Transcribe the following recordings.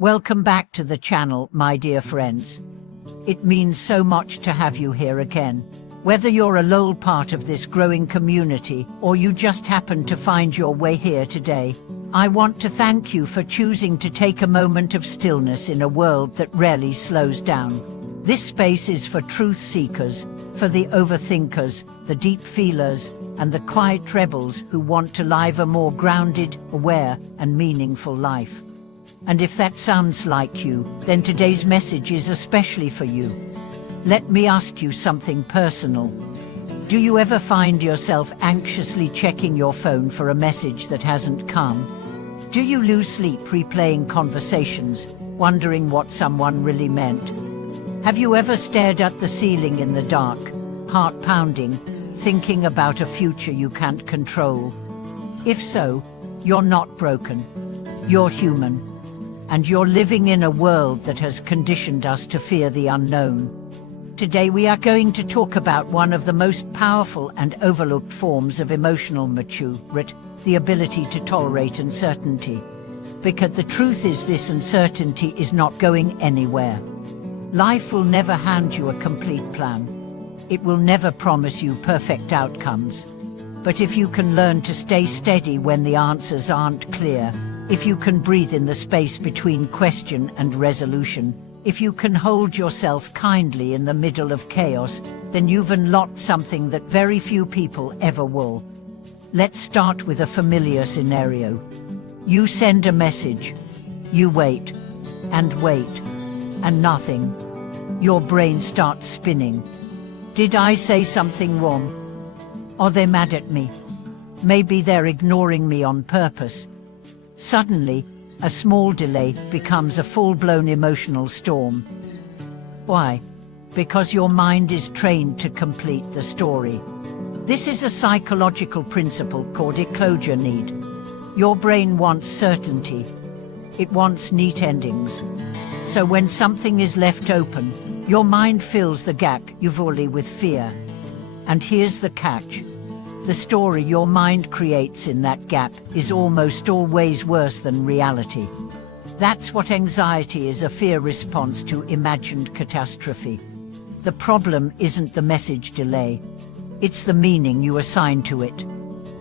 Welcome back to the channel, my dear friends. It means so much to have you here again. Whether you're a loyal part of this growing community or you just happen to find your way here today, I want to thank you for choosing to take a moment of stillness in a world that rarely slows down. This space is for truth seekers, for the overthinkers, the deep feelers, and the quiet rebels who want to live a more grounded, aware, and meaningful life. And if that sounds like you, then today's message is especially for you. Let me ask you something personal. Do you ever find yourself anxiously checking your phone for a message that hasn't come? Do you lose sleep replaying conversations, wondering what someone really meant? Have you ever stared at the ceiling in the dark, heart pounding, thinking about a future you can't control? If so, you're not broken. You're human. And you're living in a world that has conditioned us to fear the unknown. Today we are going to talk about one of the most powerful and overlooked forms of emotional maturity, the ability to tolerate uncertainty. Because the truth is, this uncertainty is not going anywhere. Life will never hand you a complete plan. It will never promise you perfect outcomes. But if you can learn to stay steady when the answers aren't clear, if you can breathe in the space between question and resolution, if you can hold yourself kindly in the middle of chaos, then you've unlocked something that very few people ever will. Let's start with a familiar scenario. You send a message. You wait, and nothing. Your brain starts spinning. Did I say something wrong? Are they mad at me? Maybe they're ignoring me on purpose. Suddenly, a small delay becomes a full-blown emotional storm. Why? Because your mind is trained to complete the story. This is a psychological principle called closure need. Your brain wants certainty. It wants neat endings. So when something is left open, your mind fills the gap usually with fear. And here's the catch. The story your mind creates in that gap is almost always worse than reality. That's what anxiety is, a fear response to imagined catastrophe. The problem isn't the message delay. It's the meaning you assign to it.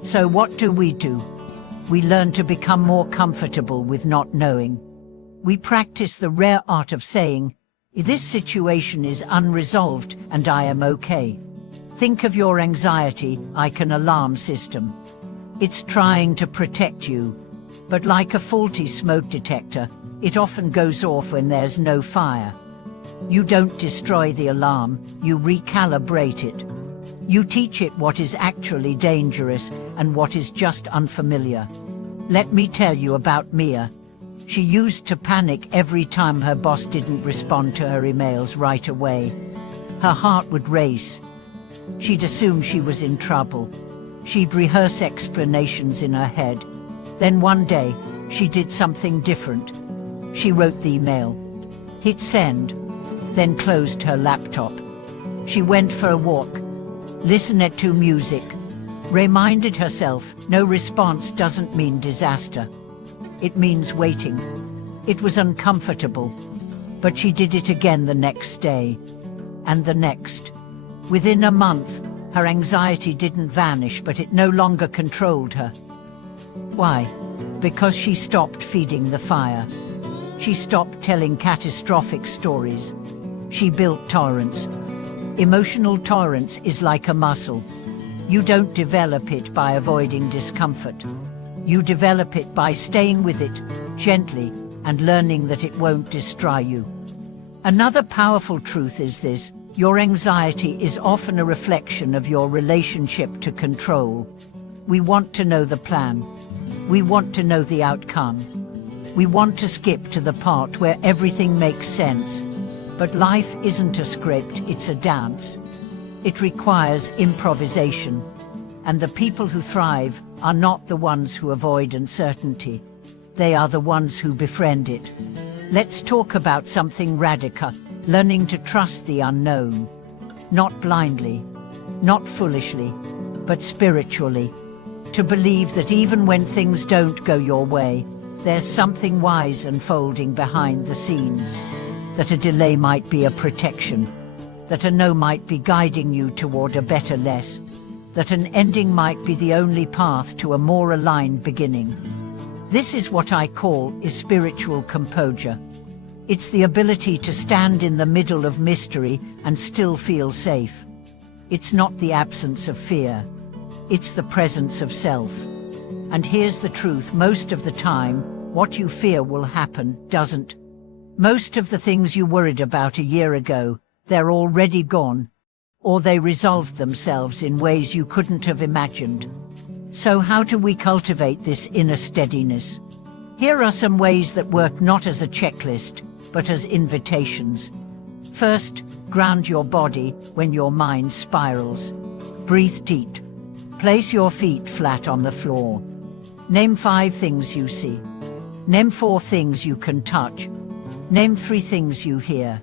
So what do? We learn to become more comfortable with not knowing. We practice the rare art of saying, "This situation is unresolved and I am okay." Think of your anxiety like an alarm system. It's trying to protect you, but like a faulty smoke detector, it often goes off when there's no fire. You don't destroy the alarm, you recalibrate it. You teach it what is actually dangerous and what is just unfamiliar. Let me tell you about Mia. She used to panic every time her boss didn't respond to her emails right away. Her heart would race. She'd assume she was in trouble. She'd rehearse explanations in her head. Then one day, she did something different. She wrote the email, hit send, then closed her laptop. She went for a walk, listened to music, reminded herself no response doesn't mean disaster. It means waiting. It was uncomfortable, but she did it again the next day, and the next. Within a month, her anxiety didn't vanish, but it no longer controlled her. Why? Because she stopped feeding the fire. She stopped telling catastrophic stories. She built tolerance. Emotional tolerance is like a muscle. You don't develop it by avoiding discomfort. You develop it by staying with it, gently, and learning that it won't destroy you. Another powerful truth is this: your anxiety is often a reflection of your relationship to control. We want to know the plan. We want to know the outcome. We want to skip to the part where everything makes sense. But life isn't a script, it's a dance. It requires improvisation. And the people who thrive are not the ones who avoid uncertainty. They are the ones who befriend it. Let's talk about something radical, learning to trust the unknown. Not blindly, not foolishly, but spiritually. To believe that even when things don't go your way, There's something wise unfolding behind the scenes. That a delay might be a protection. That a no might be guiding you toward a better less. That an ending might be the only path to a more aligned beginning. This is what I call spiritual composure. It's the ability to stand in the middle of mystery and still feel safe. It's not the absence of fear. It's the presence of self. And here's the truth: most of the time, what you fear will happen doesn't. Most of the things you worried about a year ago, they're already gone. Or they resolved themselves in ways you couldn't have imagined. So how do we cultivate this inner steadiness? Here are some ways that work not as a checklist, but as invitations. First, ground your body when your mind spirals. Breathe deep. Place your feet flat on the floor. Name 5 things you see. Name 4 things you can touch. Name 3 things you hear.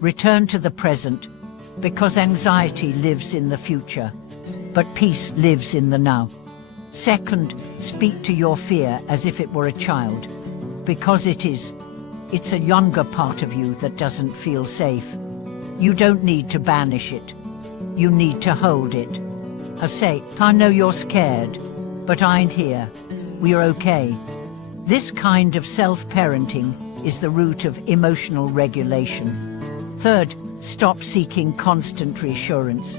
Return to the present, because anxiety lives in the future, but peace lives in the now. Second, speak to your fear as if it were a child, because it is. It's a younger part of you that doesn't feel safe. You don't need to banish it. You need to hold it. I say, I know you're scared, but I ain't here. We're okay. This kind of self-parenting is the root of emotional regulation. Third, stop seeking constant reassurance.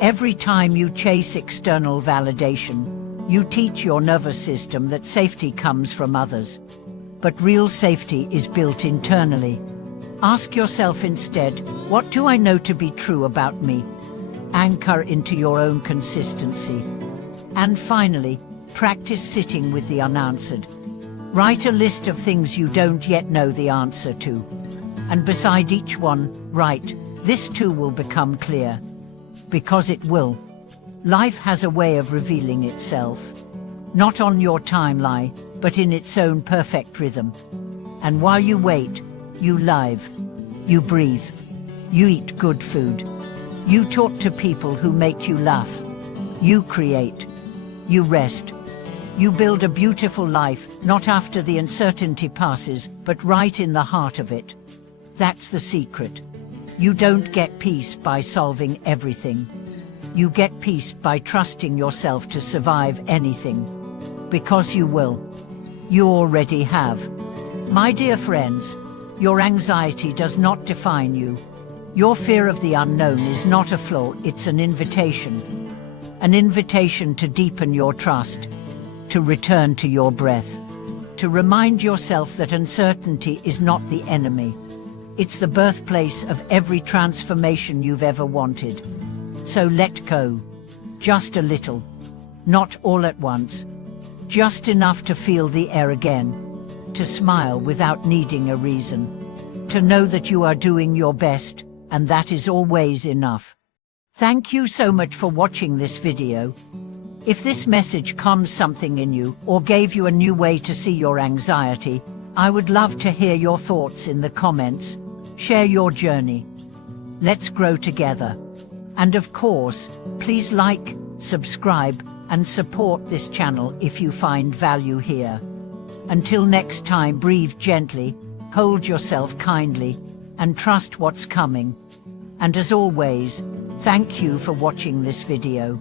Every time you chase external validation, you teach your nervous system that safety comes from others. But real safety is built internally. Ask yourself instead, what do I know to be true about me? Anchor into your own consistency. And finally, practice sitting with the unanswered. Write a list of things you don't yet know the answer to. And beside each one, write, this too will become clear. Because it will. Life has a way of revealing itself. Not on your timeline, but in its own perfect rhythm. And while you wait, you live. You breathe. You eat good food. You talk to people who make you laugh. You create. You rest. You build a beautiful life, not after the uncertainty passes, but right in the heart of it. That's the secret. You don't get peace by solving everything. You get peace by trusting yourself to survive anything. Because you will. You already have. My dear friends, your anxiety does not define you. Your fear of the unknown is not a flaw, it's an invitation. An invitation to deepen your trust, to return to your breath, to remind yourself that uncertainty is not the enemy. It's the birthplace of every transformation you've ever wanted. So let go. Just a little. Not all at once. Just enough to feel the air again. To smile without needing a reason. To know that you are doing your best, and that is always enough. Thank you so much for watching this video. If this message calmed something in you or gave you a new way to see your anxiety, I would love to hear your thoughts in the comments. Share your journey. Let's grow together. And of course, please like, subscribe, and support this channel if you find value here. Until next time, breathe gently, hold yourself kindly, and trust what's coming. And as always, thank you for watching this video.